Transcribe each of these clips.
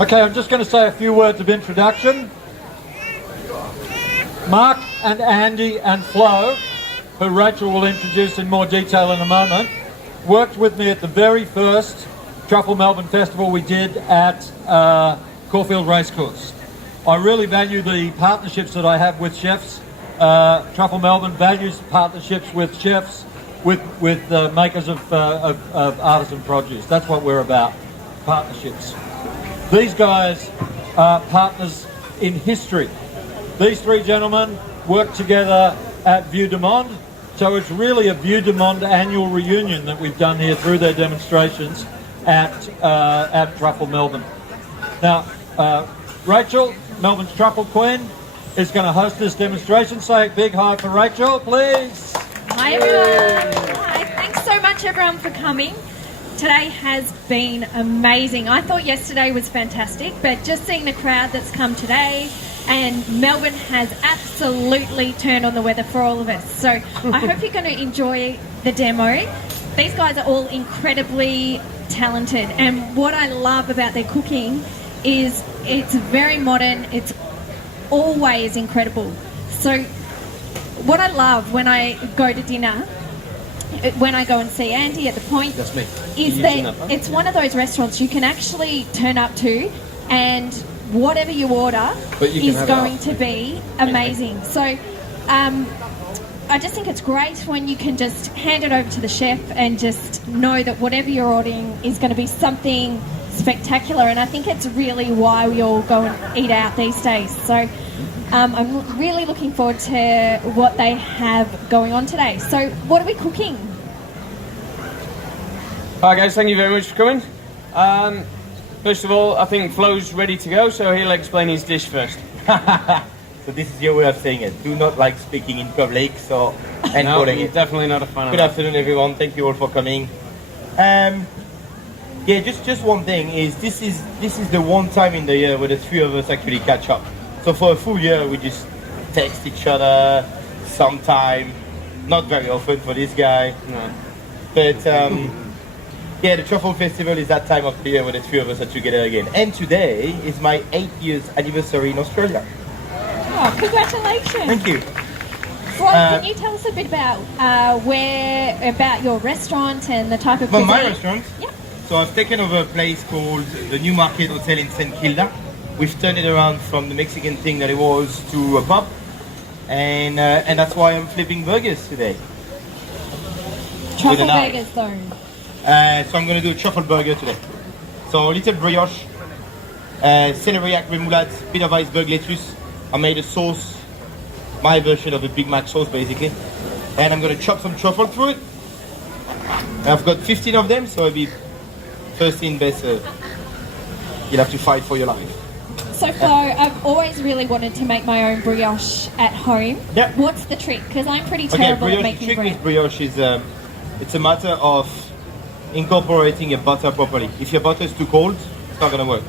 Okay, I'm just going to say a few words of introduction. Mark and Andy and Flo, who Rachel will introduce in more detail in a moment, worked with me at the very first Truffle Melbourne Festival we did at Caulfield Racecourse. I really value the partnerships that I have with chefs. Truffle Melbourne values partnerships with chefs, with makers of artisan produce. That's what we're about, partnerships. These guys are partners in history. These three gentlemen worked together at Vue de Monde, so it's really a Vue de Monde annual reunion that we've done here through their demonstrations at Truffle Melbourne. Now, Rachel, Melbourne's Truffle Queen, is going to host this demonstration. Say a big hi for Rachel, please. Hi everyone. Hi, thanks so much everyone for coming. Today has been amazing. I thought yesterday was fantastic, but just seeing the crowd that's come today, and Melbourne has absolutely turned on the weather for all of us. So I hope you're going to enjoy the demo. These guys are all incredibly talented, and what I love about their cooking is it's very modern, it's always incredible. So what I love when I go to dinner, when I go and see Andy at the Point, That's me. is that it's one of those restaurants you can actually turn up to, and whatever you order is going to be amazing. So I just think it's great when you can just hand it over to the chef and just know that whatever you're ordering is going to be something spectacular, and I think it's really why we all go and eat out these days. So I'm really looking forward to what they have going on today. So what are we cooking? Hi guys, thank you very much for coming. First of all, I think Flo's ready to go, so he'll explain his dish first. So this is your way of saying it. Do not like speaking in public, so and No, calling you're it. definitely not a fan of Good that. afternoon, everyone. Thank you all for coming. Yeah, just one thing is this is the one time in the year where the three of us actually catch up. So for a full year, we just text each other sometime, not very often for this guy. No. But yeah, the Truffle Festival is that time of the year where the three of us are together again. And today is my 8 years anniversary in Australia. Oh, congratulations. Thank you. Flo, can you tell us a bit about about your restaurant and the type of Well, cuisine? my restaurant? Yeah. So I've taken over a place called the Newmarket Hotel in St. Kilda. We've turned it around from the Mexican thing that it was to a pub. And that's why I'm flipping burgers today. Truffle With an burgers though. So I'm going to do a truffle burger today. So a little brioche, celeriac remoulade, bit of iceberg lettuce. I made a sauce, my version of a Big Mac sauce basically. And I'm going to chop some truffle through it. I've got 15 of them, so it'll be first in, best. You'll have to fight for your life. So Flo, I've always really wanted to make my own brioche at home. Yep. What's the trick? Because I'm pretty Okay, terrible at brioche, the making trick bread. with brioche is it's a matter of incorporating your butter properly. If your butter is too cold, it's not going to work.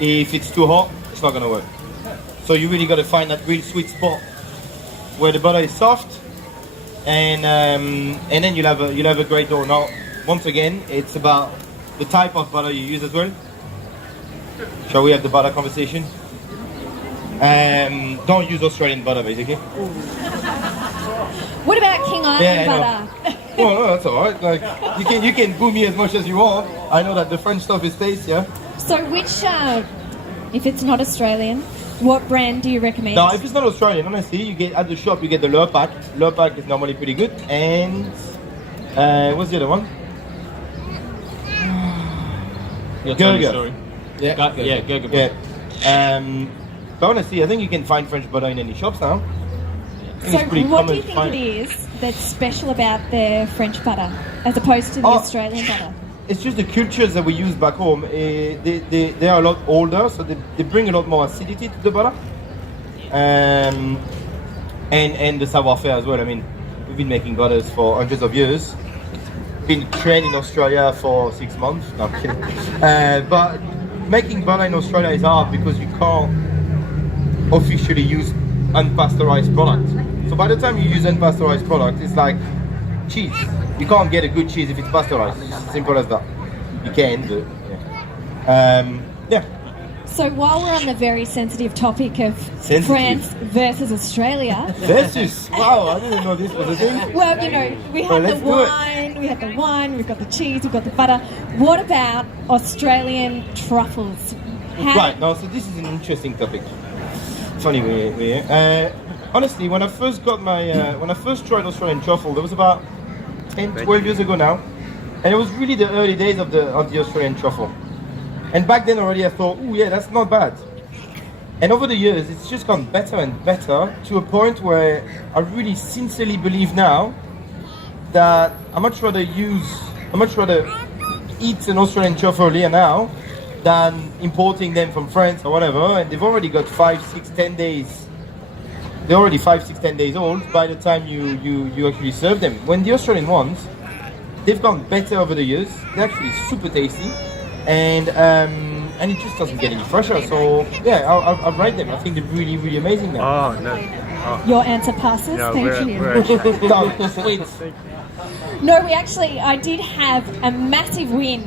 If it's too hot, it's not going to work. So you really got to find that real sweet spot where the butter is soft, and then you'll have a great dough. Now, once again, it's about the type of butter you use as well. Shall we have the butter conversation? Don't use Australian butter, basically. What about King Island Yeah, I know. butter? Well, no, that's all right. Like you can boo me as much as you want. I know that the French stuff is tastier. So which, if it's not Australian, what brand do you recommend? Now, if it's not Australian, honestly, you get at the shop you get the Lurpak. Lurpak is normally pretty good. And what's the other one? Gurger. Yeah, Gurger. Yeah. But honestly, I think you can find French butter in any shops now. I think So it's pretty what common do you to think find. it is that's special about their French butter as opposed to the Australian butter? It's just the cultures that we use back home. They are a lot older, so they bring a lot more acidity to the butter. And the savoir-faire as well. I mean, we've been making butters for hundreds of years. Been trained in Australia for 6 months. No, I'm kidding. But making butter in Australia is hard because you can't officially use unpasteurized product. So by the time you use unpasteurized product, it's like cheese. You can't get a good cheese if it's pasteurized. Simple as that. You can, but yeah. So while we're on the very sensitive topic of Sensitive. France versus Australia, Versus. Wow, I didn't know this was a thing. well, you know, we Well, had let's the do it. wine, we've got the cheese, we've got the butter. What about Australian truffles? Right, now, so this is an interesting topic. Funny we're here. Honestly, when I first got when I first tried Australian truffle, that was about 10, 12 years ago now. And it was really the early days of the Australian truffle. And back then already I thought, oh yeah, that's not bad. And over the years, it's just gone better and better to a point where I really sincerely believe now that I much rather eat an Australian truffle here now than importing them from France or whatever. And they've already got 5, 6, 10 days. They're already 5, 6, 10 days old by the time you actually serve them. When the Australian ones, they've gone better over the years. They're actually super tasty. And it just doesn't get any fresher. So yeah, I'll rate them. I think they're really, really amazing now. Oh, no. Your answer passes. No, Thank you. No, sweet. No, I did have a massive win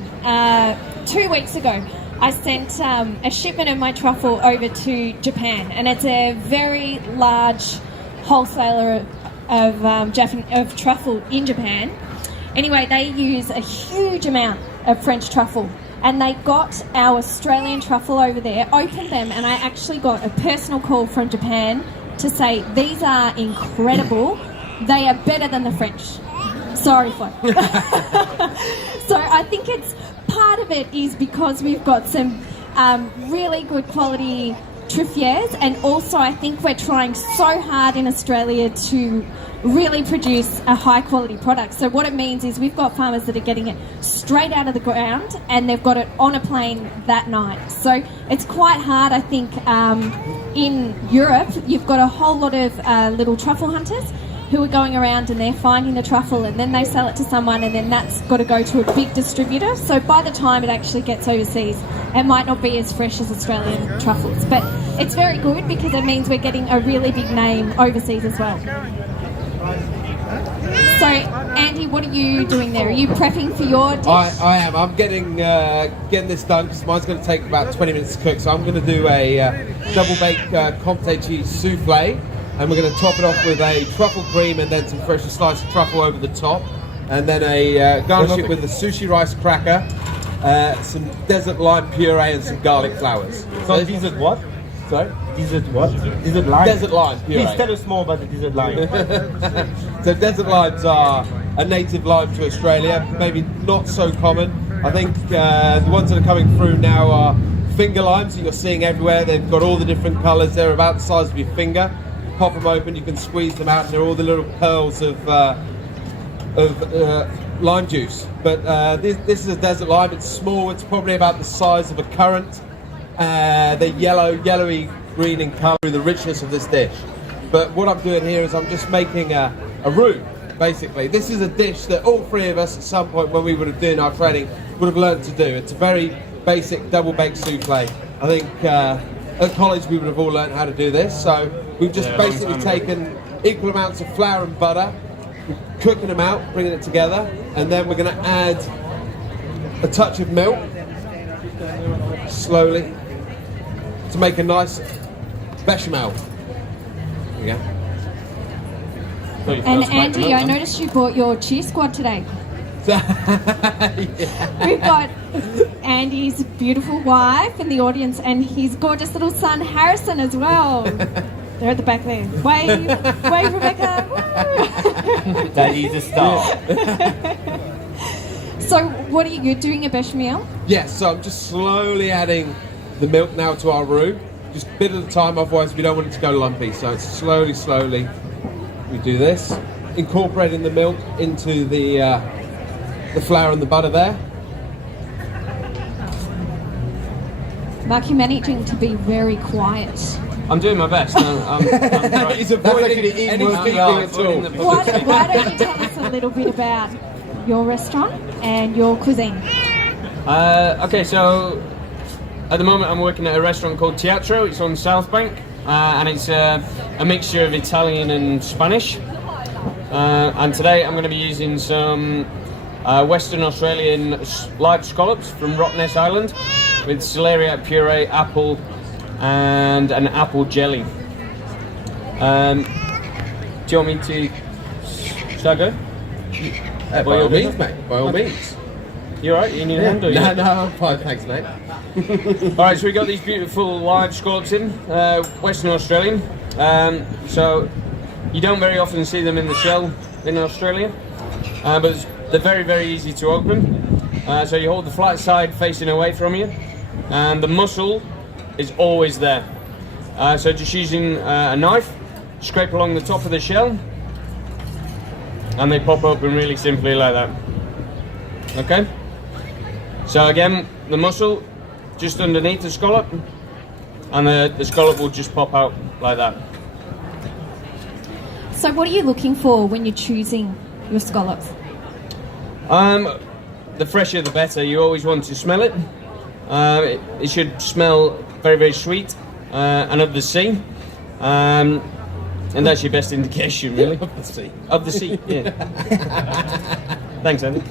2 weeks ago. I sent a shipment of my truffle over to Japan, and it's a very large wholesaler of truffle in Japan. Anyway, they use a huge amount of French truffle, and they got our Australian truffle over there, opened them, and I actually got a personal call from Japan to say, these are incredible, they are better than the French. Sorry, Flo. So I think it's part of it is because we've got some really good quality truffiers, and also I think we're trying so hard in Australia to really produce a high quality product. So what it means is we've got farmers that are getting it straight out of the ground and they've got it on a plane that night. So it's quite hard, I think. In Europe, you've got a whole lot of little truffle hunters who are going around and they're finding the truffle and then they sell it to someone, and then that's got to go to a big distributor. So by the time it actually gets overseas, it might not be as fresh as Australian truffles. But it's very good because it means we're getting a really big name overseas as well. So, Andy, what are you doing there? Are you prepping for your dish? I am. I'm getting this done because mine's going to take about 20 minutes to cook. So I'm going to do a double baked Comté cheese souffle, and we're going to top it off with a truffle cream and then some freshly sliced truffle over the top, and then a garnish it with a sushi rice cracker, some desert lime puree, and some garlic flowers. So desert what? Sorry? Desert what? Desert lime? Desert lime puree. Please tell us more about the desert lime. So desert limes are a native lime to Australia, maybe not so common. I think the ones that are coming through now are finger limes that you're seeing everywhere. They've got all the different colours. They're about the size of your finger. Pop them open, you can squeeze them out, and they're all the little pearls of lime juice. But this is a desert lime. It's small. It's probably about the size of a currant. They're yellowy green in colour, the richness of this dish. But what I'm doing here is I'm just making a roux, basically. This is a dish that all three of us at some point when we would have done our training would have learned to do. It's a very basic double baked souffle. I think at college we would have all learned how to do this. So we've just basically taken equal amounts of flour and butter, cooking them out, bringing it together, and then we're going to add a touch of milk, slowly, to make a nice bechamel. There you go. And Andy, I noticed you brought your cheer squad today. We've got Andy's beautiful wife in the audience and his gorgeous little son Harrison as well. They're at the back there. Wave, Rebecca. Woo. Daddy's a star. So, what are you doing a bechamel? Yes, so I'm just slowly adding the milk now to our roux. Just a bit at a time, otherwise we don't want it to go lumpy. So it's slowly we do this, incorporating the milk into the flour and the butter there. Mark, you're managing to be very quiet. I'm doing my best. I'm trying. He's avoiding any speaking at all. Why don't you tell us a little bit about your restaurant and your cuisine? Okay, so at the moment I'm working at a restaurant called Teatro. It's on Southbank, and it's a mixture of Italian and Spanish. And today I'm going to be using some Western Australian live scallops from Rottnest Island. with celeriac puree, apple, and an apple jelly. Do you want me to start going? By all means, mate. By all means. You alright? You need a hand? Or No, no, I'm fine. Thanks, mate. Alright, so we got these beautiful large scallops in, Western Australian. So you don't very often see them in the shell in Australia, but they're very, very easy to open. So you hold the flat side facing away from you, and the muscle is always there. So just using a knife, scrape along the top of the shell, and they pop open really simply like that. Okay? So again, the muscle just underneath the scallop, and the scallop will just pop out like that. So what are you looking for when you're choosing your scallops? The fresher the better. You always want to smell it. It should smell very, very sweet and of the sea. And that's your best indication, really. Of the sea. Of the sea, yeah. Thanks, Andy.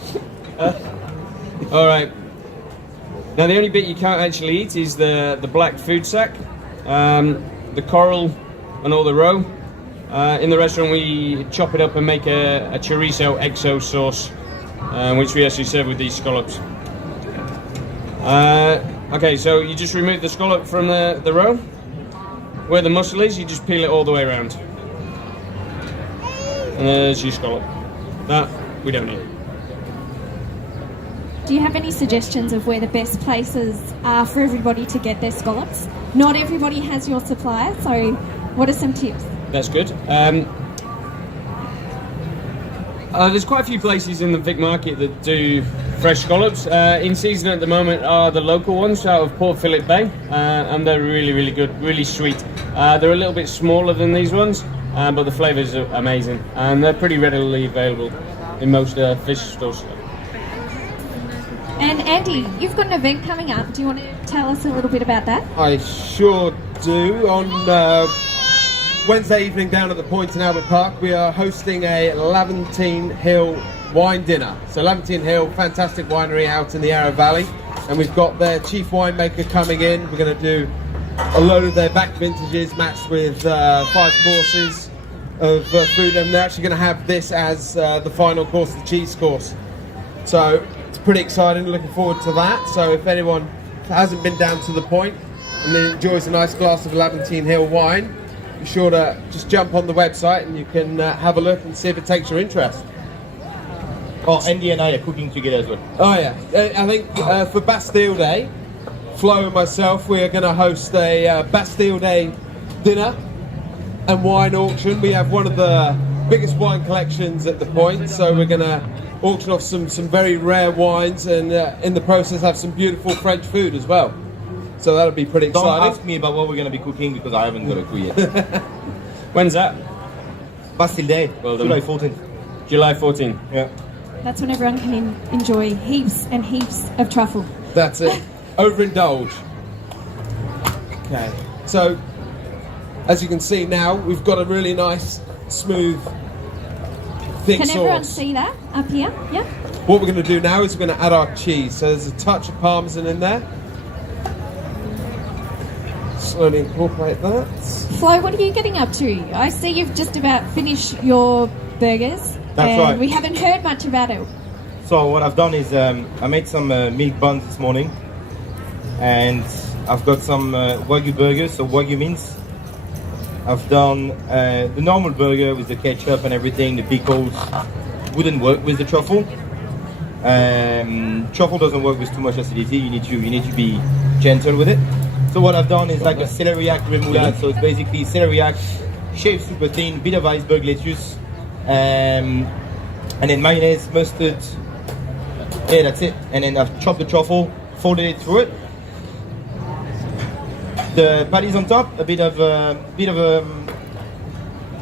All right. Now, the only bit you can't actually eat is the black food sack, the coral, and all the roe. In the restaurant, we chop it up and make a chorizo exo sauce, which we actually serve with these scallops. Okay, so you just remove the scallop from the roe. Where the muscle is, you just peel it all the way around. And there's your scallop. That we don't need. Do you have any suggestions of where the best places are for everybody to get their scallops? Not everybody has your supplier, so what are some tips? That's good. There's quite a few places in the Vic Market that do fresh scallops. In season at the moment are the local ones out of Port Phillip Bay, and they're really, really good, really sweet. They're a little bit smaller than these ones, but the flavours are amazing, and they're pretty readily available in most fish stores. And Andy, you've got an event coming up. Do you want to tell us a little bit about that? I sure do. On Wednesday evening down at the Point in Albert Park, we are hosting a Laventine Hill wine dinner. So Laventine Hill, fantastic winery out in the Yarra Valley, and we've got their chief winemaker coming in. We're going to do a load of their back vintages matched with 5 courses of food, and they're actually going to have this as the final course, the cheese course. So it's pretty exciting, looking forward to that. So if anyone hasn't been down to the Point and then enjoys a nice glass of Laventine Hill wine, be sure to just jump on the website and you can have a look and see if it takes your interest. Oh, Andy and I are cooking together as well. Oh yeah, I think for Bastille Day, Flo and myself, we are going to host a Bastille Day dinner and wine auction. We have one of the biggest wine collections at the Point, so we're going to auction off some very rare wines, and in the process have some beautiful French food as well. So that'll be pretty Don't exciting. ask me about what we're going to be cooking because I haven't got a clue yet. When's that? Bastille Day, Well done. July 14th. July 14th. Yeah. That's when everyone can enjoy heaps and heaps of truffle. That's it. Overindulge. Okay. So, as you can see now, we've got a really nice, smooth, thick Can sauce. everyone see that up here? Yeah. What we're going to do now is we're going to add our cheese. So there's a touch of parmesan in there. Slowly incorporate that. Flo, what are you getting up to? I see you've just about finished your burgers. That's and right. We haven't heard much about it. So what I've done is I made some milk buns this morning, and I've got some Wagyu burgers, so Wagyu means. I've done the normal burger with the ketchup and everything. The pickles wouldn't work with the truffle. Truffle doesn't work with too much acidity. You need to be gentle with it. So what I've done is like a celeriac remoulade. So it's basically celeriac shaved super thin, bit of iceberg lettuce, and then mayonnaise, mustard. Yeah, that's it. And then I've chopped the truffle, folded it through it. The patties on top, a bit of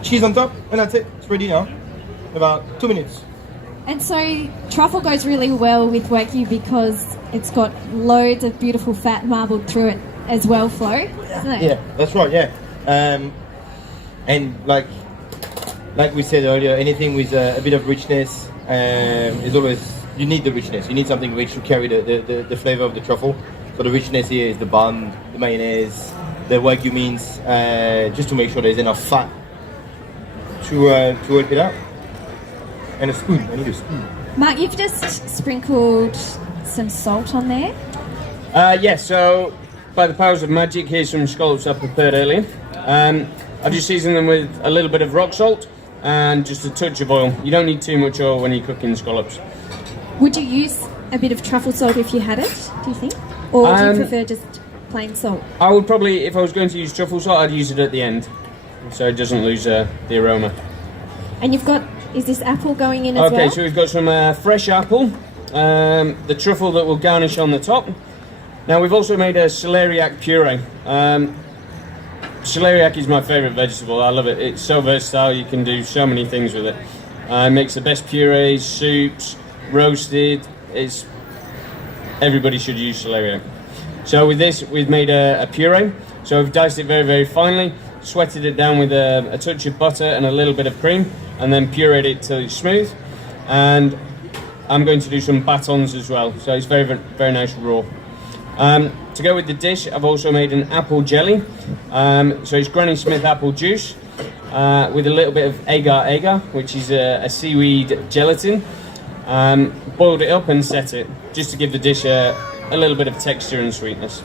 cheese on top, and that's it. It's ready now. About 2 minutes. And so truffle goes really well with Wagyu because it's got loads of beautiful fat marbled through it as well, Flo, isn't it? Yeah, that's right. Yeah, and like we said earlier, anything with a bit of richness is always, you need the richness. You need something rich to carry the flavor of the truffle. So the richness here is the bun, the mayonnaise, the Wagyu meats, just to make sure there's enough fat to help it out. And a spoon, I need a spoon. Mark, you've just sprinkled some salt on there. Yes, so by the powers of magic, here's some scallops I prepared earlier. I've just seasoned them with a little bit of rock salt and just a touch of oil. You don't need too much oil when you're cooking scallops. Would you use a bit of truffle salt if you had it, do you think? Or do you prefer just plain salt? I would probably, if I was going to use truffle salt, I'd use it at the end, so it doesn't lose the aroma. And you've got, is this apple going in as well? Okay, so we've got some fresh apple, the truffle that will garnish on the top. Now we've also made a celeriac puree. Celeriac is my favourite vegetable. I love it. It's so versatile. You can do so many things with it. It makes the best purees, soups, roasted. Everybody should use celeriac. So with this, we've made a puree. So we've diced it very, very finely, sweated it down with a touch of butter and a little bit of cream, and then pureed it till it's smooth. And I'm going to do some batons as well. So it's very, very, very nice raw. To go with the dish, I've also made an apple jelly. So it's Granny Smith apple juice with a little bit of agar-agar, which is a seaweed gelatin. Boiled it up and set it, just to give the dish a little bit of texture and sweetness.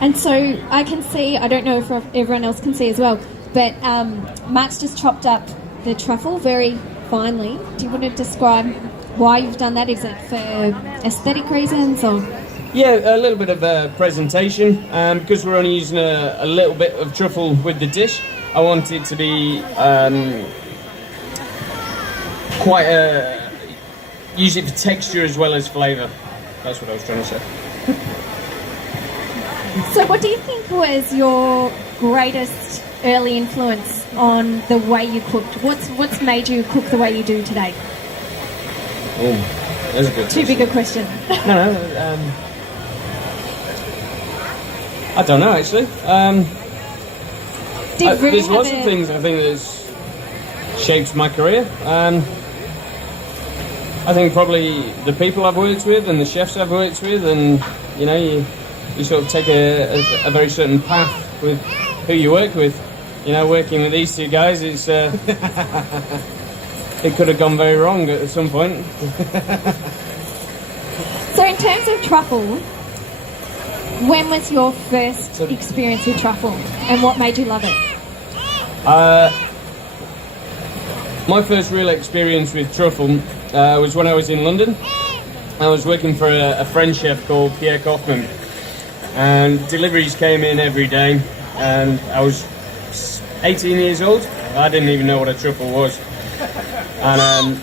And so I can see, I don't know if everyone else can see as well, but Mark's just chopped up the truffle very finely. Do you want to describe why you've done that? Is it for aesthetic reasons or...? Yeah, a little bit of presentation. Because we're only using a little bit of truffle with the dish, I want it to be use it for texture as well as flavour. That's what I was trying to say. So what do you think was your greatest early influence on the way you cooked? What's made you cook the way you do today? Oh, that's a good Too big a question. No, I don't know actually. There's lots of things I think that's shaped my career. I think probably the people I've worked with and the chefs I've worked with, and you sort of take a very certain path with who you work with. Working with these two guys, it's it could have gone very wrong at some point. So in terms of truffle, when was your first experience with truffle and what made you love it? My first real experience with truffle was when I was in London. I was working for a French chef called Pierre Kaufman, and deliveries came in every day, and I was 18 years old. I didn't even know what a truffle was, and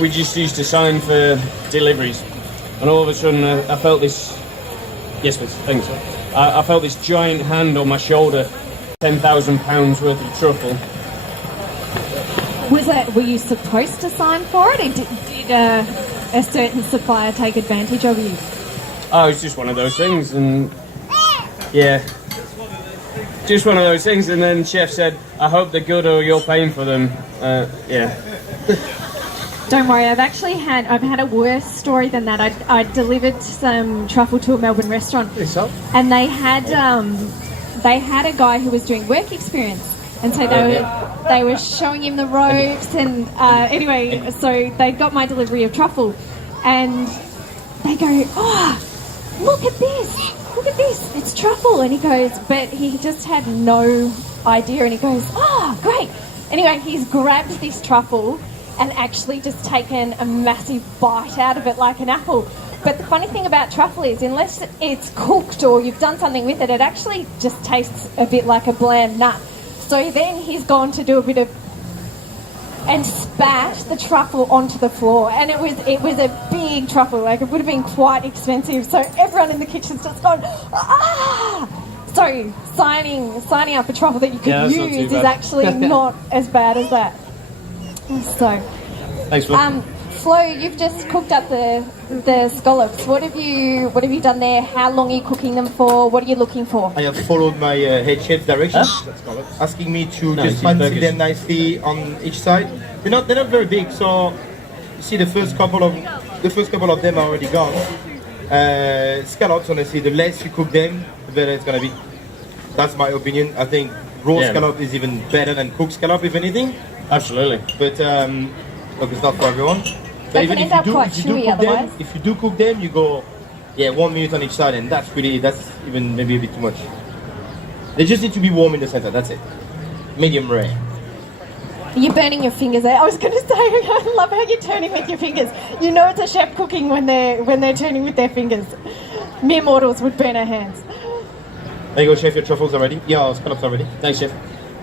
we just used to sign for deliveries, and all of a sudden I felt this. Yes, please. Thanks. I felt this giant hand on my shoulder, £10,000 worth of truffle. Were you supposed to sign for it, or did a certain supplier take advantage of you? Oh, it's just one of those things, and yeah, just one of those things. And then chef said, "I hope they're good, or you're paying for them." Yeah. Don't worry, I've had a worse story than that. I delivered some truffle to a Melbourne restaurant, and they had a guy who was doing work experience, and so they were showing him the ropes, and anyway, so they got my delivery of truffle, and they go, "Oh, look at this, it's truffle," and he goes, but he just had no idea, and he goes, "Oh, great." Anyway, he's grabbed this truffle and actually just taken a massive bite out of it like an apple. But the funny thing about truffle is, unless it's cooked or you've done something with it, it actually just tastes a bit like a bland nut. So then he's gone to do a bit of... and spat the truffle onto the floor. And it was a big truffle, like it would have been quite expensive. So everyone in the kitchen's just gone, "Ah!" So signing up for truffle that you could use is actually not as bad as that. So, thanks, Flo. Flo, you've just cooked up the scallops. What have you done there? How long are you cooking them for? What are you looking for? I have followed my head chef's directions, asking me to just fancy them nicely on each side. They're not very big, so you see the first couple of them are already gone. Scallops, honestly, the less you cook them, the better it's gonna be. That's my opinion. I think raw scallop is even better than cooked scallop, if anything. Absolutely. But look, it's not for everyone. But They even can if end you up do, quite if you do chewy cook them, otherwise. if you do cook them, you go 1 minute on each side, and that's even maybe a bit too much. They just need to be warm in the center. That's it. Medium rare. You're burning your fingers there. I was going to say, I love how you're turning with your fingers. You know it's a chef cooking when they're turning with their fingers. Mere mortals would burn our hands. There you go, chef. Your truffles are ready. Yeah, our scallops are ready. Thanks, chef.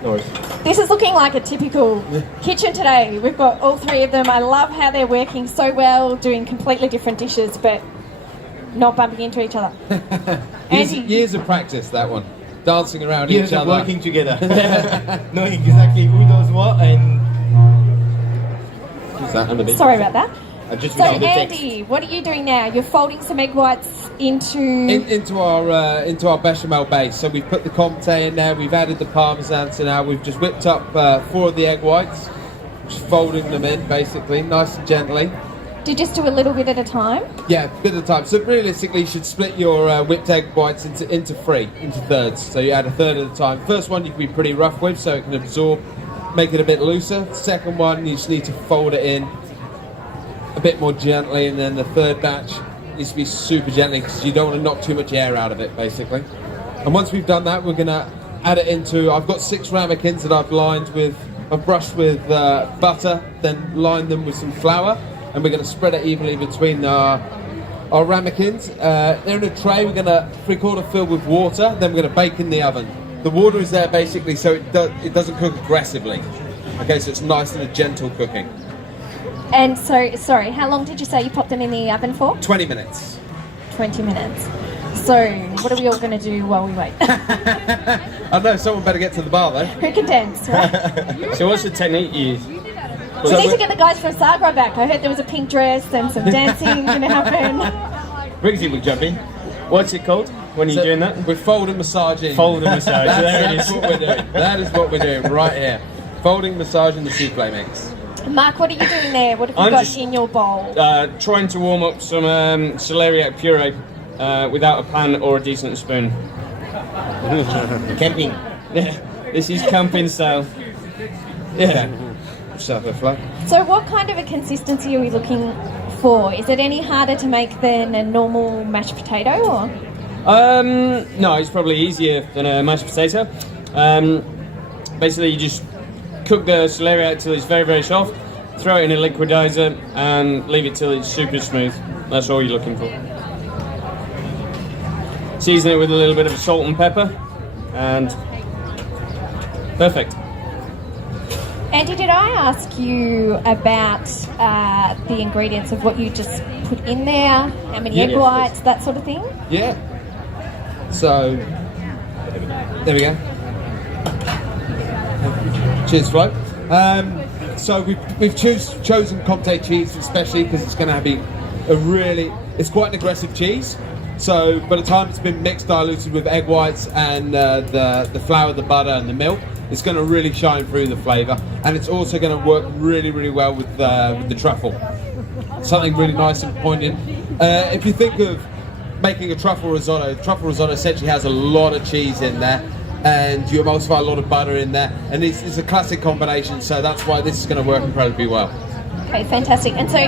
No worries. This is looking like a typical kitchen today. We've got all three of them. I love how they're working so well, doing completely different dishes, but not bumping into each other. Years of practice, that one. Dancing around Years each of other. working together, knowing exactly who does what, and Who's that? Sorry about that. just So without the text. Andy, what are you doing now? You're folding some egg whites into... Into our bechamel base. So we've put the comté in there, we've added the parmesan, so now we've just whipped up 4 of the egg whites, just folding them in basically, nice and gently. Do you just do a little bit at a time? Yeah, bit of time. So realistically, you should split your whipped egg whites into thirds. So you add a third at a time. First one you can be pretty rough with, so it can absorb, make it a bit looser. Second one, you just need to fold it in a bit more gently, and then the third batch needs to be super gently because you don't want to knock too much air out of it, basically. And once we've done that, we're gonna add it into. I've got 6 ramekins that I've brushed with butter, then lined them with some flour. And we're going to spread it evenly between our ramekins. They're in a tray. We're going to 3/4 fill with water. Then we're going to bake in the oven. The water is there basically so it doesn't cook aggressively. Okay, so it's nice and a gentle cooking. And so, sorry, how long did you say you popped them in the oven for? 20 minutes. 20 minutes. So, what are we all going to do while we wait? I know someone better get to the bar though. Who can dance, right? So what's the technique you use? We need to get the guys from Sagra back. I heard there was a pink dress and some dancing going to happen. Briggsy will jump in. What's it called when you're doing that? We're folding massaging. Fold and massage. There it That's is. what we're doing. That is what we're doing right here. Folding, massaging the souffle mix. Mark, what are you doing there? What have you I'm got just- in your bowl? Trying to warm up some celeriac puree without a pan or a decent spoon. Camping. Yeah, this is camping style. Yeah. Southbank. So what kind of a consistency are we looking for? Is it any harder to make than a normal mashed potato, or? No, it's probably easier than a mashed potato. Basically, you just cook the celeriac till it's very, very soft, throw it in a liquidizer, and leave it till it's super smooth. That's all you're looking for. Season it with a little bit of salt and pepper, and perfect. Andy, did I ask you about the ingredients of what you just put in there? How many egg Yes, whites, that sort of thing? Yeah. So, there we go. Cheers, Flo. So we've chosen Comté cheese especially because it's going to be it's quite an aggressive cheese. So by the time it's been mixed, diluted with egg whites and the flour, the butter and the milk, it's going to really shine through the flavour, and it's also going to work really, really well with the truffle. Something really nice and poignant. If you think of making a truffle risotto essentially has a lot of cheese in there, and you emulsify a lot of butter in there, and it's a classic combination. So that's why this is going to work incredibly well. Okay, fantastic. And so,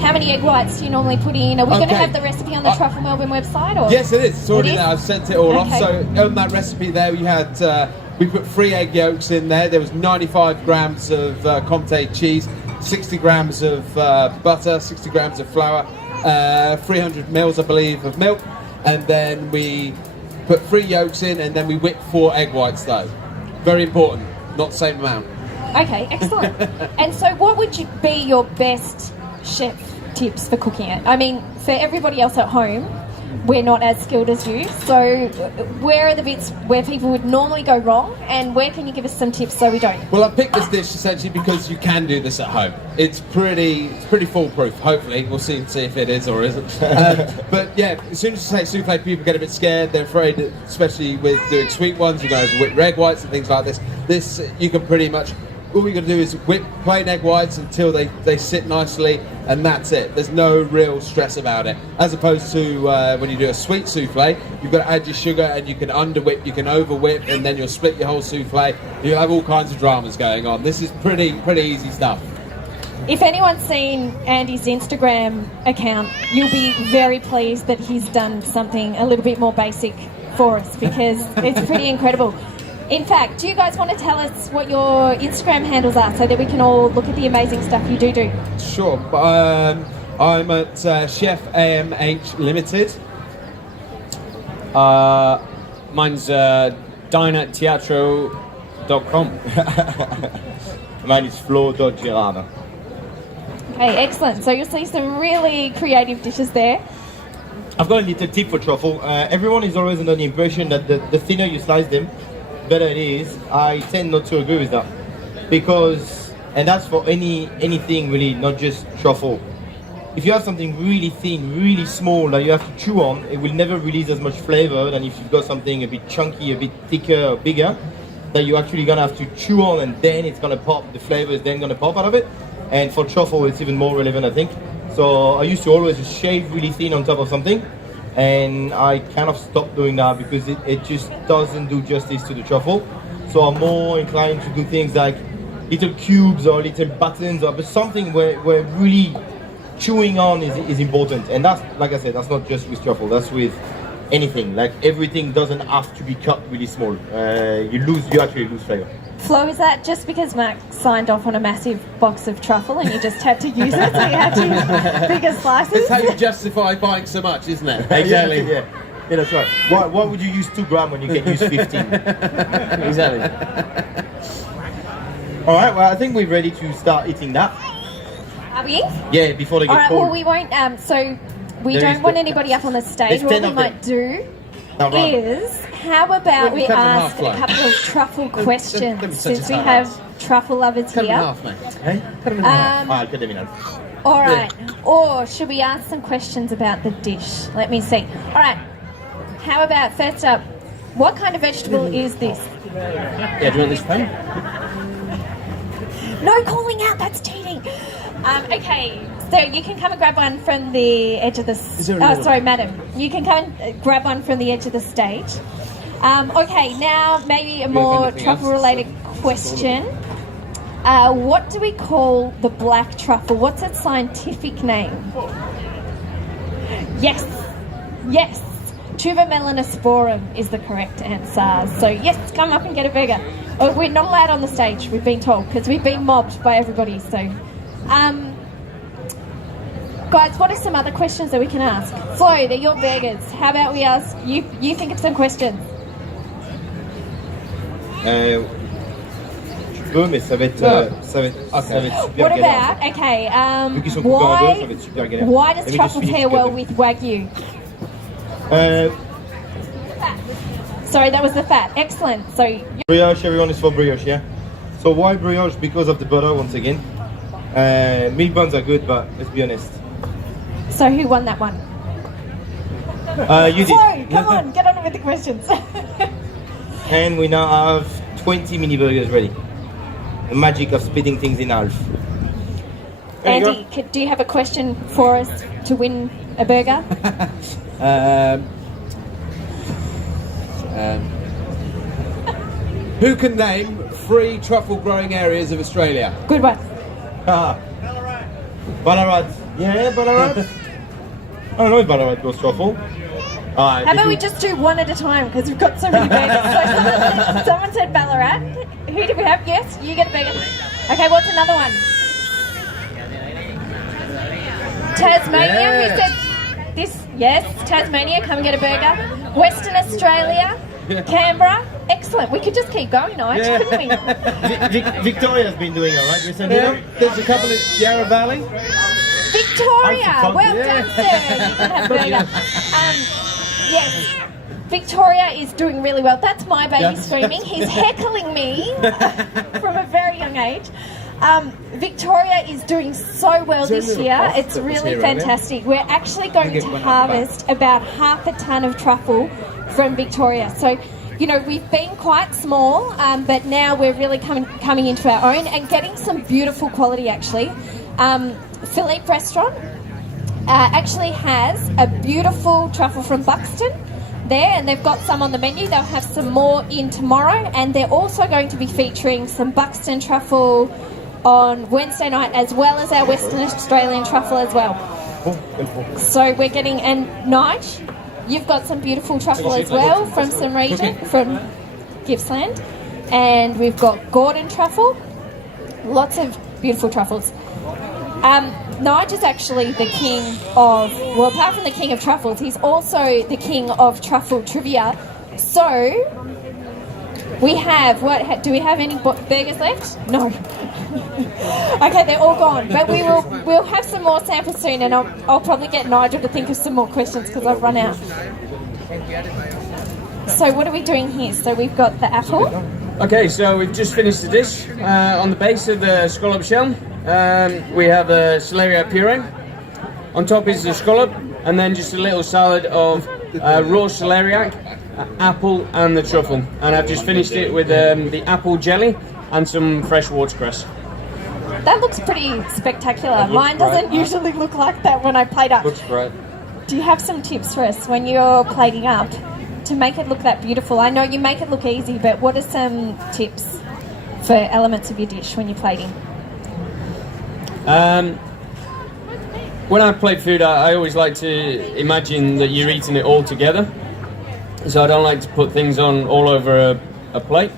how many egg whites do you normally put in? Are we going to Okay. have the recipe on the Truffle Melbourne website? Or? Yes, it is. It's already It is? there. I've sent it all off. Okay. So on that recipe there, we had we put 3 egg yolks in there. There was 95 grams of Comté cheese, 60 grams of butter, 60 grams of flour, 300 mils, I believe, of milk, and then we put 3 yolks in, and then we whipped 4 egg whites though. Very important, not the same amount. Okay, excellent. And so, what would be your best chef tips for cooking it? I mean, for everybody else at home, we're not as skilled as you. So, where are the bits where people would normally go wrong, and where can you give us some tips so we don't? Well, I picked this dish essentially because you can do this at home. It's pretty foolproof. Hopefully, we'll see if it is or isn't. But yeah, as soon as you say souffle, people get a bit scared. They're afraid, especially with doing sweet ones. You're going to whip egg whites and things like this. This you can pretty much all you got to do is whip plain egg whites until they sit nicely, and that's it. There's no real stress about it. As opposed to when you do a sweet souffle, you've got to add your sugar, and you can under-whip, you can over-whip, and then you'll split your whole souffle. You'll have all kinds of dramas going on. This is pretty easy stuff. If anyone's seen Andy's Instagram account, you'll be very pleased that he's done something a little bit more basic for us, because it's pretty incredible. In fact, do you guys want to tell us what your Instagram handles are so that we can all look at the amazing stuff you do? Sure. I'm at Chef AMH Limited. Mine's dine@teatro.com. Mine is Flo Gerardi. Okay, excellent. So you'll see some really creative dishes there. I've got a little tip for truffle. Everyone is always under the impression that the thinner you slice them, better it is. I tend not to agree with that, because, and that's for anything really, not just truffle. If you have something really thin, really small that you have to chew on, it will never release as much flavor than if you've got something a bit chunky, a bit thicker, or bigger, that you're actually gonna have to chew on, and then it's gonna pop. The flavor is then gonna pop out of it. And for truffle, it's even more relevant, I think. So I used to always just shave really thin on top of something, and I kind of stopped doing that because it just doesn't do justice to the truffle. So I'm more inclined to do things like little cubes or little buttons, or but something where really chewing on is important. And that's, like I said, that's not just with truffle, that's with anything. Like everything doesn't have to be cut really small. You actually lose flavor. Flo, is that just because Mark signed off on a massive box of truffle and you just had to use it, so you had to use bigger slices? It's how you justify buying so much, isn't it? Exactly. Yeah, that's right. Why would you use 2 grams when you can use 15? Exactly. All right. Well, I think we're ready to start eating that. Are we? Yeah, before they get All right, cold. well, we won't, so we There don't is want the- anybody up on the stage. There's What 10 we of them. might do Now, right. is, how about we Cut them in ask half, Flo. a couple of truffle Them questions, such a since we size. have truffle lovers Cut them in here. half, mate. Hey? Cut them in half. Um, Cut them in half. All right. Or should we ask some questions about the dish? Let me see. All right. How about, first up, what kind of vegetable is this? Yeah, do you want this pen? No calling out, that's cheating. Okay, so you can come and grab one from the edge of the... sorry, madam. You can come and grab one from the edge of the stage. Okay, now maybe a more truffle-related question. What do we call the black truffle? What's its scientific name? Yes. Tuber melanosporum is the correct answer. So yes, come up and get a burger. Oh, we're not allowed on the stage, we've been told, because we've been mobbed by everybody. So, guys, what are some other questions that we can ask? Flo, they're your burgers. How about we ask you think of some questions? Tu peux, mais ça va être super What galère. about, okay, Vu qu'ils sont coupés en deux, ça va être super galère. why does Let me truffle just finish pair well cutting. with Wagyu? Sorry, that was the fat. Excellent. So, Brioche, everyone is for brioche, yeah? So why brioche? Because of the butter, once again. Meat buns are good, but let's be honest. so who won that one? You Flo, did. come on, get on with the questions. And we now have 20 mini burgers ready. The magic of splitting things in half. There you Andy, do you have a question for us to win a burger? Who can name 3 truffle growing areas of Australia? Good one. Ah. Ballarat. Yeah, Ballarat. I don't know if Ballarat goes truffle. How about we just do one at a time, because we've got so many burgers. So someone said Ballarat. Who did we have? Yes, you get a burger. Okay, what's another one? Tasmania. Who said this? Yes, Tasmania. Come and get a burger. Western Australia. Canberra. Excellent. We could just keep going, Nige, couldn't we? Victoria's been doing all right recently. Yeah, there's a couple in Yarra Valley. Victoria, well done, sir. You can have a burger. Yes, Victoria is doing really well. That's my baby screaming. He's heckling me from a very young age. Victoria is doing so well this year. It's really fantastic. We're actually going to harvest about 1/2 ton of truffle from Victoria. So you know, we've been quite small, but now we're really coming into our own and getting some beautiful quality, actually. Philippe Restaurant actually has a beautiful truffle from Buxton there, and they've got some on the menu. They'll have some more in tomorrow, and they're also going to be featuring some Buxton truffle on Wednesday night, as well as our Western Australian truffle as well. So we're getting, and Nige, you've got some beautiful truffle as well from some region, from Gippsland. And we've got Gordon truffle, lots of beautiful truffles. Nige is actually the king of, well, apart from the king of truffles, he's also the king of truffle trivia. So, we have, do we have any burgers left? No. Okay, they're all gone, but we'll have some more samples soon, and I'll probably get Nigel to think of some more questions because I've run out. So what are we doing here? So we've got the apple. Okay, so we've just finished the dish. On the base of the scallop shell, we have a celeriac puree. On top is the scallop, and then just a little salad of raw celeriac, apple, and the truffle. And I've just finished it with the apple jelly and some fresh watercress. That looks pretty spectacular. Mine doesn't usually look like that when I plate up. Looks great. Do you have some tips for us when you're plating up to make it look that beautiful? I know you make it look easy, but what are some tips for elements of your dish when you're plating? When I plate food, I always like to imagine that you're eating it all together. So I don't like to put things on all over a plate.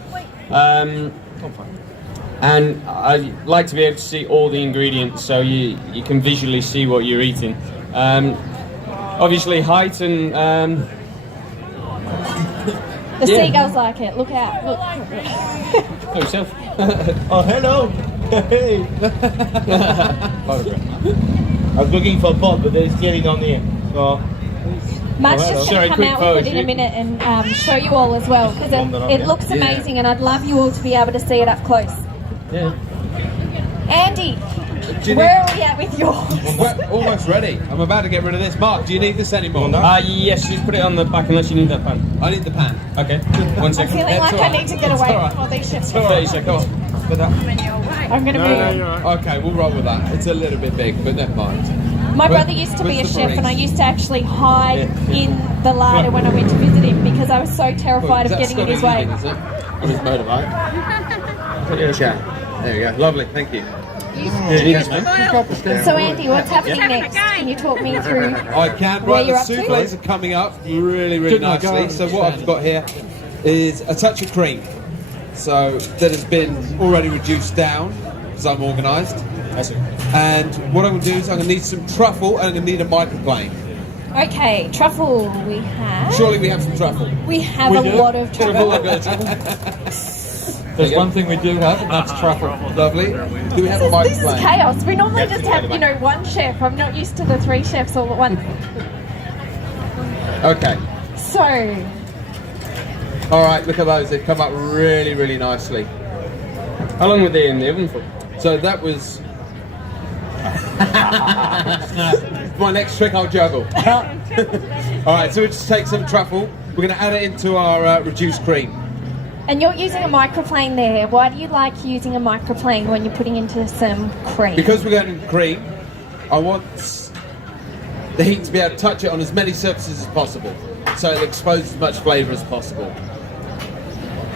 And I like to be able to see all the ingredients so you can visually see what you're eating. Obviously height and... The seagulls like it. Look out. Look. Oh, yourself. Oh, hello! Hey! I was looking for a pot, but there's clearly on here. So... Mark's just going to come out with it in a minute and show you all as well, because it looks amazing, and I'd love you all to be able to see it up close. Yeah. Andy, where are we at with yours? We're almost ready. I'm about to get rid of this. Mark, do you need this anymore? Yes, just put it on the back unless you need that pan. I need the pan. Okay, 1 I'm second. feeling like I need to get away from all these chefs. 30 seconds. I'm going to move. Okay, we'll roll with that. It's a little bit big, but never mind. My brother used to be a chef, and I used to actually hide in the larder when I went to visit him because I was so terrified of getting in his way. On his motorbike. There you go. Lovely, thank you. So Andy, what's happening next? Can you talk me through? I can. Where Right, the you're up to? souffles are coming up really nicely. So what I've got here is a touch of cream. So that has been already reduced down because I'm organised. And what I'm going to do is I'm going to need some truffle and I'm going to need a microplane. Okay, truffle we have. Surely we have some truffle. We have a lot of truffle. There's one thing we do have, and that's truffle. Lovely. Do we have a This is microplane? chaos. We normally just have, one chef. I'm not used to the 3 chefs all at once. Okay. So, All right, look at those. They've come up really nicely. How long were they in the oven for? So that was... my next trick I'll juggle. Alright, so we'll just take some truffle. We're going to add it into our reduced cream. and you're using a microplane there. Why do you like using a microplane when you're putting into some cream? Because we're going into cream, I want the heat to be able to touch it on as many surfaces as possible, so it'll expose as much flavour as possible.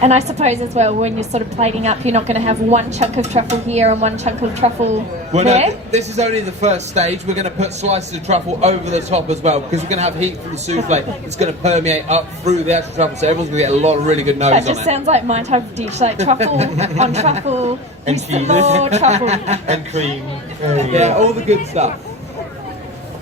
And I suppose as well, when you're sort of plating up, you're not going to have one chunk of truffle here and one chunk of truffle Well, there. no, this is only the first stage. We're going to put slices of truffle over the top as well, because we're going to have heat from the souffle. It's going to permeate up through the actual truffle, so everyone's going to get a lot of really good nose That on just it. sounds like my type of dish, like truffle on truffle, And with some cheese. more truffle. And cream. Yeah, all the good stuff.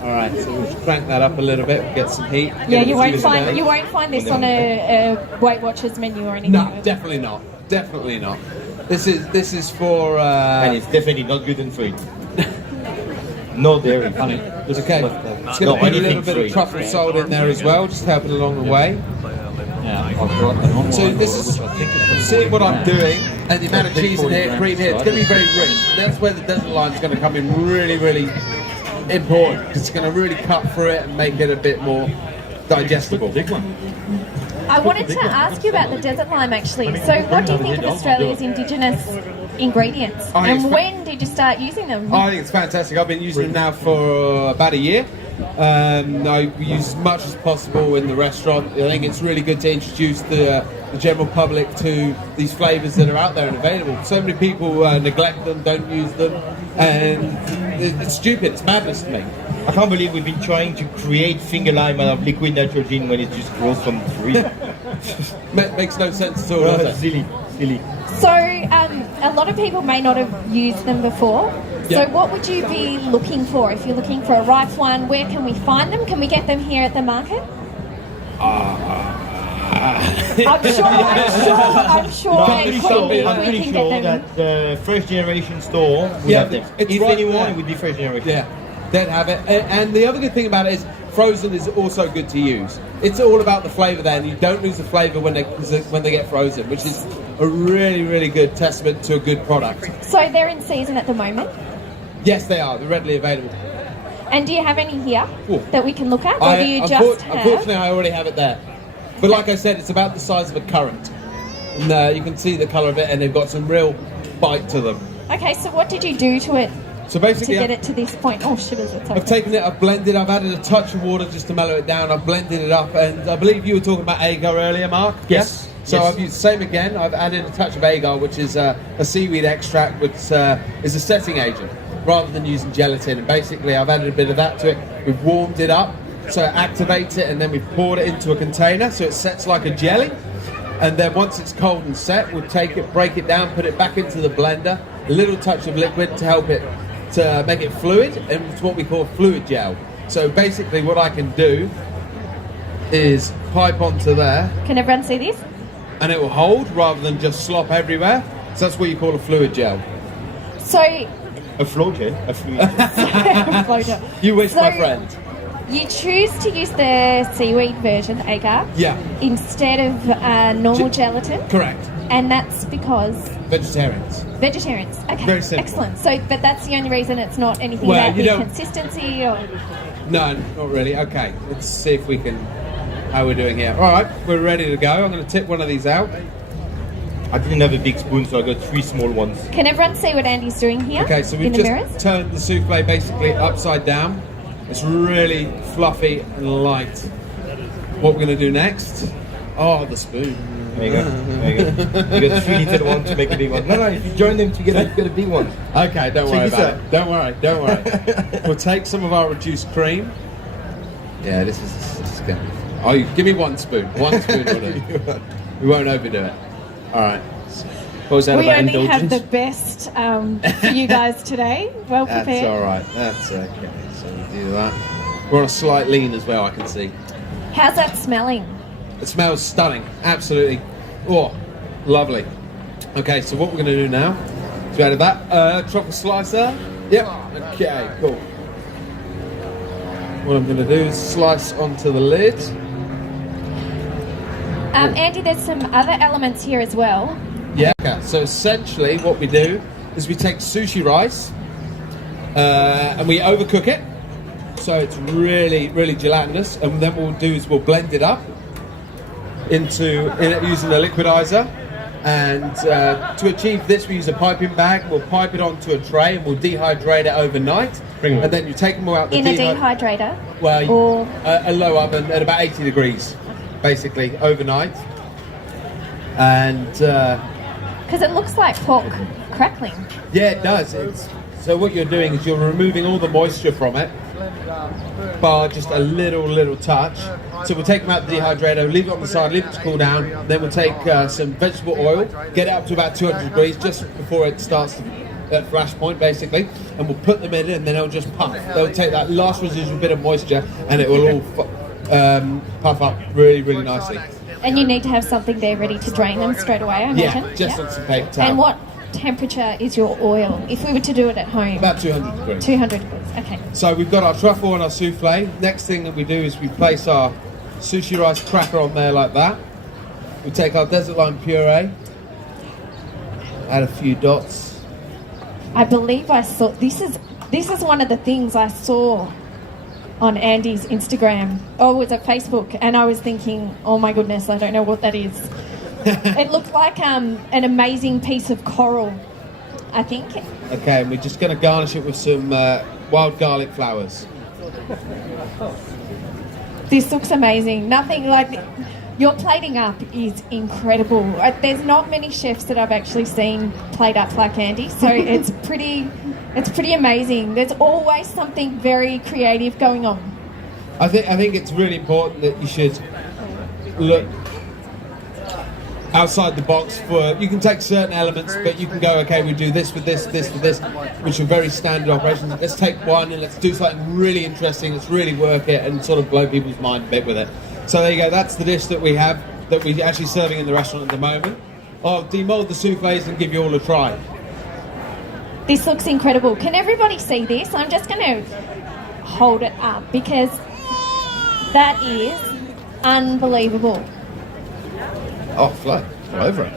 All right, so we'll crank that up a little bit, get some heat. Yeah, get you it won't to find the- this on a Weight Watchers menu or anything. No, definitely not. Definitely not. This is for. And it's definitely not gluten free. No dairy. Honey, just Okay, left the- it's going to be a little anything bit free. of truffle salt in there as well, just helping along the way. Yeah, I've got the normal So one, this is, which I think is seeing what I'm the doing, and the amount of cheese in here, cream here, it's going to be very rich. That's where the desert lime is going to come in really, really important, because it's going to really cut through it and make it a bit more digestible. big one. I wanted to ask you about the desert lime actually. So what do you think of Australia's indigenous ingredients? I And expect- when did you start using them? I think it's fantastic. I've been using them now for about a year. I use as much as possible in the restaurant. I think it's really good to introduce the general public to these flavours that are out there and available. So many people neglect them, don't use them, and it's stupid. It's madness to me. I can't believe we've been trying to create finger lime out of liquid nitrogen when it just grows from tree. Makes no sense at all, does it? Silly, silly. So a lot of people may not have used them before. So Yeah. what would you be looking for if you're looking for a ripe one? Where can we find them? Can we get them here at the market? I'm sure I'm pretty sure, we I'm pretty can sure get them. that the Fresh Generation store would Yeah, have them. it's If right anyone, there. it would be Fresh Generation. Yeah, they'd have it. And the other good thing about it is frozen is also good to use. It's all about the flavour there, and you don't lose the flavour when they get frozen, which is a really, really good testament to a good product. So they're in season at the moment. Yes, they are. They're readily available. And do you have any here Ooh. that we can look at, or do you just have? Unfortunately, I already have it there. But like I said, it's about the size of a currant. And you can see the colour of it, and they've got some real bite to them. Okay, so what did you do to it So to basically, get it to this point? Oh, shivers! It's I've okay. taken it, I've blended, I've added a touch of water just to mellow it down. I've blended it up, and I believe you were talking about agar earlier, Mark. Yes. So Yes. I've used the same again. I've added a touch of agar, which is a seaweed extract, which is a setting agent, rather than using gelatin. And basically, I've added a bit of that to it. We've warmed it up, so it activates it, and then we've poured it into a container, so it sets like a jelly. And then once it's cold and set, we'll take it, break it down, put it back into the blender, a little touch of liquid to help it, to make it fluid, and it's what we call fluid gel. So basically what I can do is pipe onto there, Can everyone see this? and it will hold rather than just slop everywhere. So that's what you call a fluid gel. So, A flow gel, a fluid. Floater. You wish, So- my friend. You choose to use the seaweed version, agar, Yeah, instead of normal gelatin, correct. and that's because Vegetarians. vegetarians. Okay, Very simple. excellent. So, but that's the only reason. It's not anything Well, about you the don't- consistency or. No, not really. Okay, let's see if we can, how we're doing here. All right, we're ready to go. I'm going to tip one of these out. I didn't have a big spoon, so I got 3 small ones. Can everyone see what Andy's doing here? Okay, so in we've the just mirrors. turned the souffle basically upside down. It's really fluffy and light. What we're going to do next? Oh, the spoon. There you go. There you go. You got 3 little ones to make a big one. No, if you join them together, you get a big one. Okay, don't worry Check this about out. it. Don't worry. We'll take some of our reduced cream. Yeah, this is going to be fun. Oh, give me 1 spoon. 1 spoon will do. We won't overdo it. All right. What was that We about only have indulgence? the best for you guys today. Well That's prepared. all right. That's okay. So we'll do that. We're on a slight lean as well, I can see. How's that smelling? It smells stunning. Absolutely. Oh, lovely. Okay, so what we're going to do now is we added that truffle slicer. Yep. Okay, cool. What I'm going to do is slice onto the lid. Andy, there's some other elements here as well. Yeah. Okay. So essentially, what we do is we take sushi rice and we overcook it, so it's really, really gelatinous. And then what we'll do is we'll blend it up using a liquidizer. And to achieve this, we use a piping bag. We'll pipe it onto a tray and we'll dehydrate it overnight. And then you take them all out the In a dehydrator. Well, Or- a low oven at about 80 degrees, basically overnight. And Because it looks like pork crackling. yeah, it does. So what you're doing is you're removing all the moisture from it, bar just a little touch. So we'll take them out the dehydrator, leave it on the side, leave it to cool down. Then we'll take some vegetable oil, get it up to about 200 degrees just before it starts at flash point, basically. And we'll put them in it, and then it'll just puff. They'll take that last residual bit of moisture, and it will all puff up really, really nicely. And you need to have something there ready to drain them straight away, I imagine. Yeah, just on some paper towel. And what temperature is your oil if we were to do it at home? About 200 degrees. 200 degrees, okay. So we've got our truffle and our souffle. Next thing that we do is we place our sushi rice cracker on there like that. We take our desert lime puree, add a few dots. I believe I saw, this is one of the things I saw on Andy's Instagram, or was it Facebook? And I was thinking, oh my goodness, I don't know what that is. It looked like an amazing piece of coral, I think. Okay, and we're just going to garnish it with some wild garlic flowers. This looks amazing. Nothing like... Your plating up is incredible. There's not many chefs that I've actually seen plate up like Andy, so it's pretty amazing. There's always something very creative going on. I think it's really important that you should look outside the box for... You can take certain elements, but you can go, okay, we do this with this, this with this, which are very standard operations. Let's take one and let's do something really interesting, let's really work it and sort of blow people's mind a bit with it. So there you go, that's the dish that we have, that we're actually serving in the restaurant at the moment. I'll demold the souffles and give you all a try. This looks incredible. Can everybody see this? I'm just going to hold it up because that is unbelievable. Oh, Flo, all over it.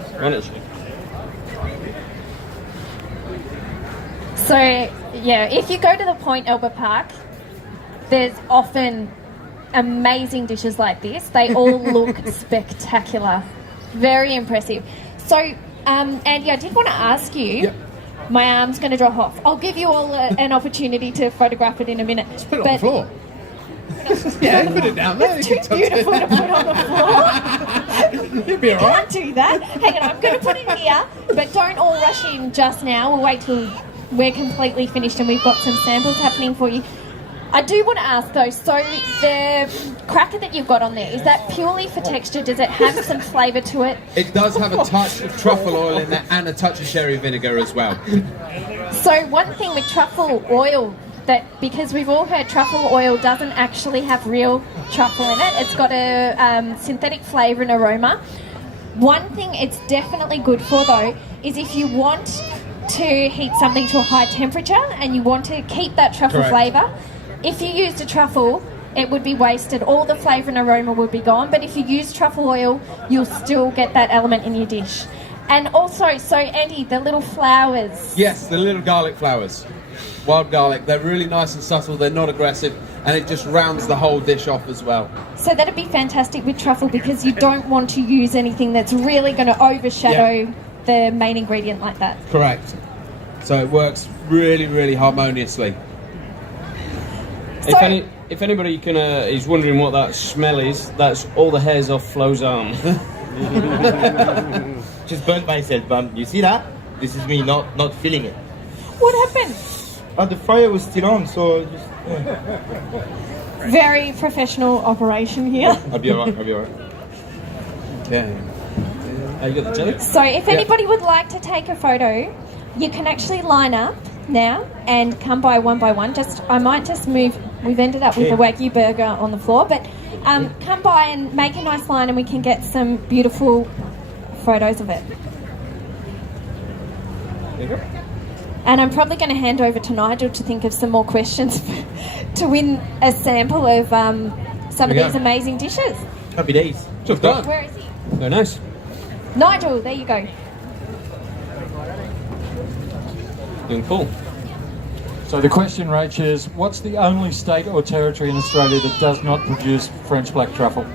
So, yeah, if you go to the Point Albert Park, there's often amazing dishes like this. They all look spectacular. Very impressive. So, Andy, I did want to ask you, Yep. my arm's going to drop off. I'll give you all an opportunity to photograph it in a minute. Just put it on the floor. Yeah, put it down there. It's too beautiful to put on the floor. You'll be all right. Can't do that. Hang on, I'm going to put it here, but don't all rush in just now. We'll wait till we're completely finished and we've got some samples happening for you. I do want to ask though, so the cracker that you've got on there, is that purely for texture? Does it have some flavour to it? It does have a touch of truffle oil in there and a touch of sherry vinegar as well. So one thing with truffle oil, that because we've all heard truffle oil doesn't actually have real truffle in it. It's got a synthetic flavour and aroma. One thing it's definitely good for though is if you want to heat something to a high temperature and you want to keep that truffle Correct. flavour, if you used a truffle, it would be wasted. All the flavour and aroma would be gone. But if you use truffle oil, you'll still get that element in your dish. And also, so Andy, the little flowers. Yes, the little garlic flowers. Wild garlic. They're really nice and subtle. They're not aggressive. And it just rounds the whole dish off as well. So that'd be fantastic with truffle because you don't want to use anything that's really going to overshadow the main ingredient like that. Correct. So it works really, really harmoniously. So, If anybody is wondering what that smell is, that's all the hairs off Flo's arm. Just burnt myself, you see that? This is me not feeling it. what happened? The fire was still on, so just... Very professional operation here. I'll be alright. Yeah. You got the jelly? So if anybody would like to take a photo, you can actually line up now and come by one. I might just move. We've ended up with a Wagyu burger on the floor, but come by and make a nice line and we can get some beautiful photos of it. There you go. And I'm probably going to hand over to Nigel to think of some more questions to win a sample of some of these amazing dishes. Happy days. Just done. Where is he? Very nice. Nigel, there you go. Doing cool. So the question, Rach, is what's the only state or territory in Australia that does not produce French black truffle?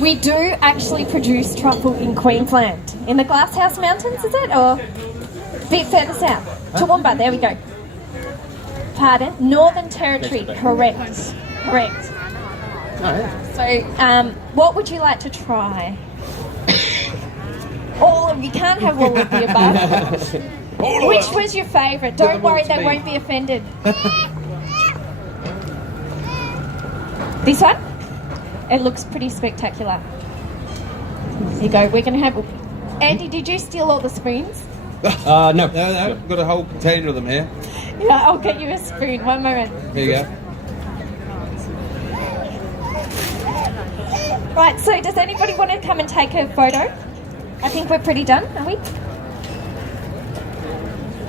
We do actually produce truffle in Queensland. In the Glasshouse Mountains, is it? Or a bit further south? Toowoomba, there we go. Pardon? Northern Territory, correct. Correct. So, what would you like to try? All of you can't have all of the above. Which was your favourite? Don't worry, they won't be offended. This one? It looks pretty spectacular. Here you go. We're going to have... Andy, did you steal all the spoons? No. No, we've got a whole container of them here. Yeah, I'll get you a spoon. One moment. Here you go. Right, so does anybody want to come and take a photo? I think we're pretty done, are we?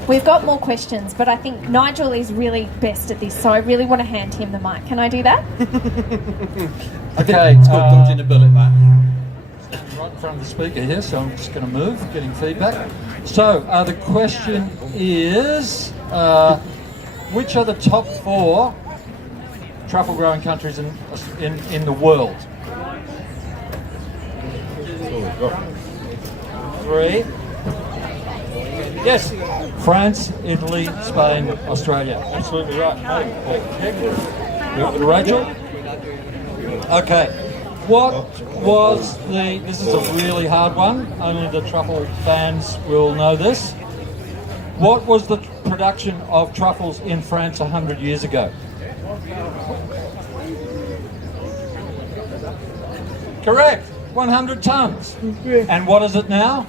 We've got more questions, but I think Nigel is really best at this, so I really want to hand him the mic. Can I do that? Okay, It's called dodging a bullet, that. right in front of the speaker here, so I'm just going to move, getting feedback. So the question is, which are the top 4 truffle growing countries in the world? 3. Yes. France, Italy, Spain, Australia. Absolutely right. Rachel? Okay. What was this is a really hard one, only the truffle fans will know this. What was the production of truffles in France 100 years ago? Correct, 100 tons. And what is it now?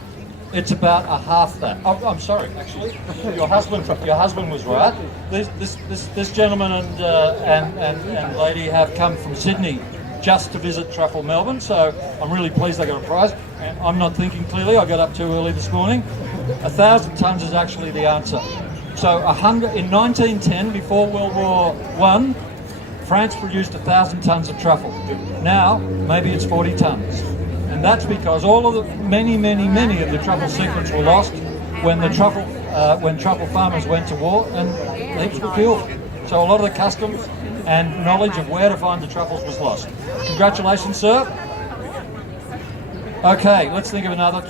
It's about a half that. Oh, I'm sorry, actually, your husband was right. This gentleman and lady have come from Sydney just to visit Truffle Melbourne, so I'm really pleased they got a prize. And I'm not thinking clearly, I got up too early this morning. 1,000 tonnes is actually the answer. So 100 in 1910, before World War I, France produced 1,000 tonnes of truffle. Now, maybe it's 40 tonnes. And that's because all of the many of the truffle secrets were lost when the truffle farmers went to war and heaps were killed. So a lot of the customs and knowledge of where to find the truffles was lost. Congratulations, sir. Okay, let's think of another.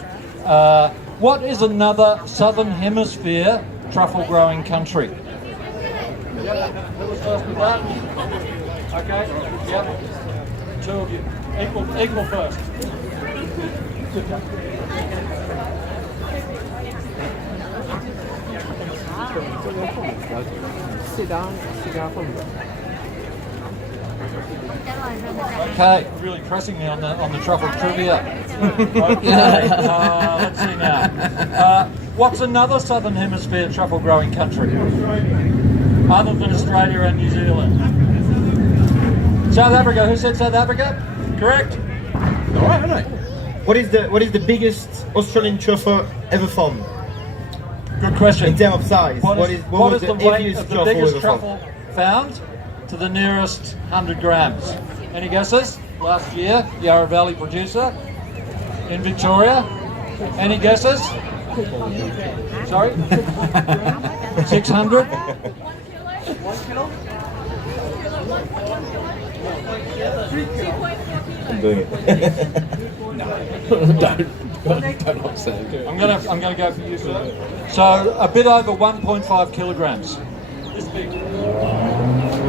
What is another Southern Hemisphere truffle growing country? Yep, who was first with that? Okay, yep. 2 of you. Equal first. Okay, really pressing me on the truffle trivia. Okay, let's see now. What's another Southern Hemisphere truffle growing country other than Australia and New Zealand? South Africa. Who said South Africa? Correct. All right, all right. What is the biggest Australian truffle ever found? Good question. In terms of size, What is the weight heaviest of the biggest ever truffle found to the nearest 100 grams? Any guesses? Last year, Yarra Valley producer in Victoria. Any guesses? Sorry? 600? 1 kilo? I'm doing it. Don't upset him. I'm gonna go for you, sir. So a bit over 1.5 kilograms. This big.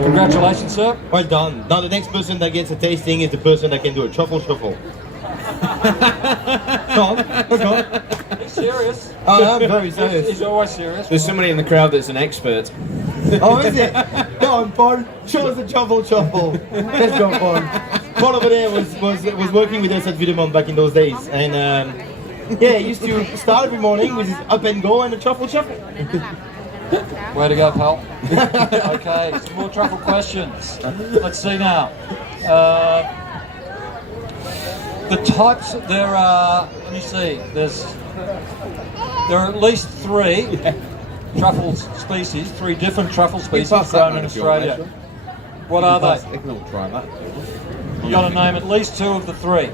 Congratulations, sir. Well done. Now the next person that gets a tasting is the person that can do a truffle shuffle. Go on, let's go. He's serious. Oh, I'm very serious. He's always serious. There's somebody in the crowd that's an expert. Oh, is it? Go on, Paul. Show us the truffle shuffle. Let's go, Paul. Paul over there was working with us at Videmont back in those days, and yeah, he used to start every morning with his up and go and a truffle shuffle. Way to go, pal. Okay, some more truffle questions. Let's see now. The types, there are, let me see, there are at least 3 truffle species, 3 different truffle species grown in Australia. What are they? You've got to name at least 2 of the 3.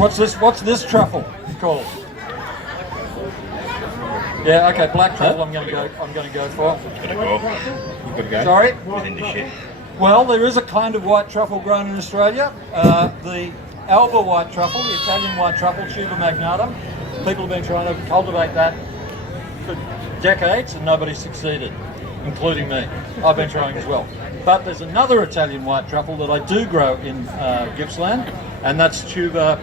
What's this truffle called? Yeah, okay, black truffle I'm gonna go for. Sorry? Well, there is a kind of white truffle grown in Australia. The Alba white truffle, the Italian white truffle, Tuber magnatum. People have been trying to cultivate that for decades and nobody's succeeded, including me. I've been trying as well. But there's another Italian white truffle that I do grow in Gippsland, and that's Tuber.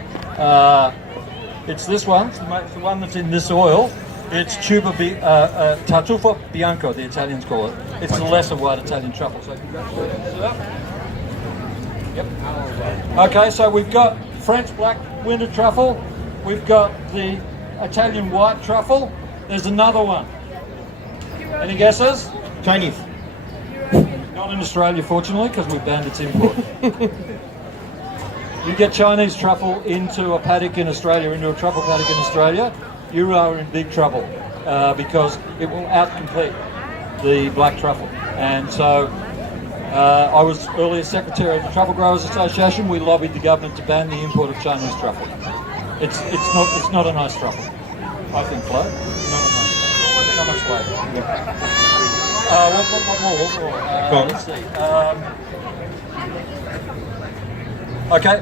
It's this one, it's the one that's in this oil. It's Tartufo bianco, the Italians call it. It's the lesser white Italian truffle. So congratulations, sir. Yep. Okay, so we've got French black winter truffle. We've got the Italian white truffle. There's another one. Any guesses? Chinese. Not in Australia, fortunately, because we banned its import. You get Chinese truffle into a paddock in Australia, into a truffle paddock in Australia, you are in big trouble because it will outcompete the black truffle. And so I was earlier secretary of the Truffle Growers Association. We lobbied the government to ban the import of Chinese truffle. It's not a nice truffle, I think, Flo. Not a nice truffle. Not much flavor. What more? Go on. Let's see. Okay.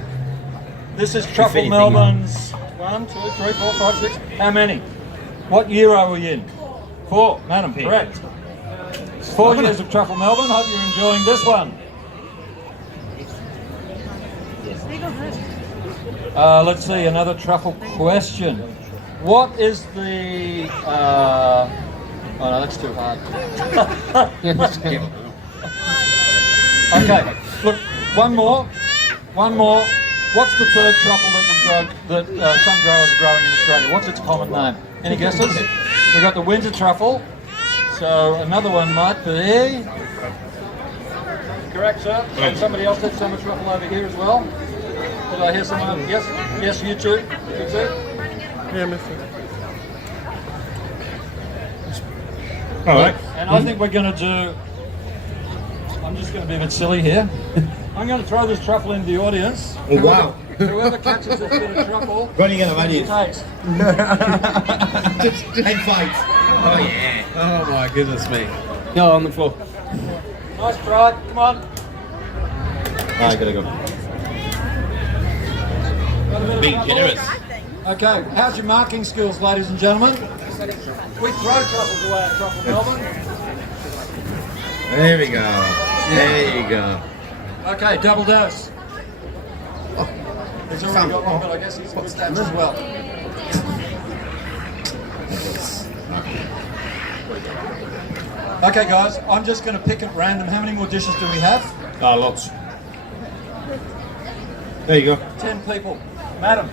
This is Truffle anything, Melbourne's 1, 2, 3, 4, 5, 6. How many? What year are we in? 4, madam, correct. 4 years of Truffle Melbourne. Hope you're enjoying this one. Let's see, another truffle question. What is the... oh no, that's too hard. Okay, look, one more. What's the third truffle that some growers are growing in Australia? What's its common name? Any guesses? We've got the winter truffle. So another one might be... Correct, sir. And somebody else did summer truffle over here as well. Did I hear someone? Yes, you too. You too? Yeah, Mr. All right. And I think we're going to do... I'm just going to be a bit silly here. I'm going to throw this truffle into the audience. Oh, wow. Whoever catches this bit of truffle... What are you going to value? Takes. And fight. Oh, yeah. Oh my goodness me. No, on the floor. Nice try. Come on. I gotta go. Being generous. Okay, how's your marking skills, ladies and gentlemen? We throw truffles away at Truffle Melbourne. There we go. There you go. Okay, double dose. He's already got one, but I guess he's got stats as well. Okay, guys, I'm just going to pick at random. How many more dishes do we have? Lots. There you go. 10 people. Madam.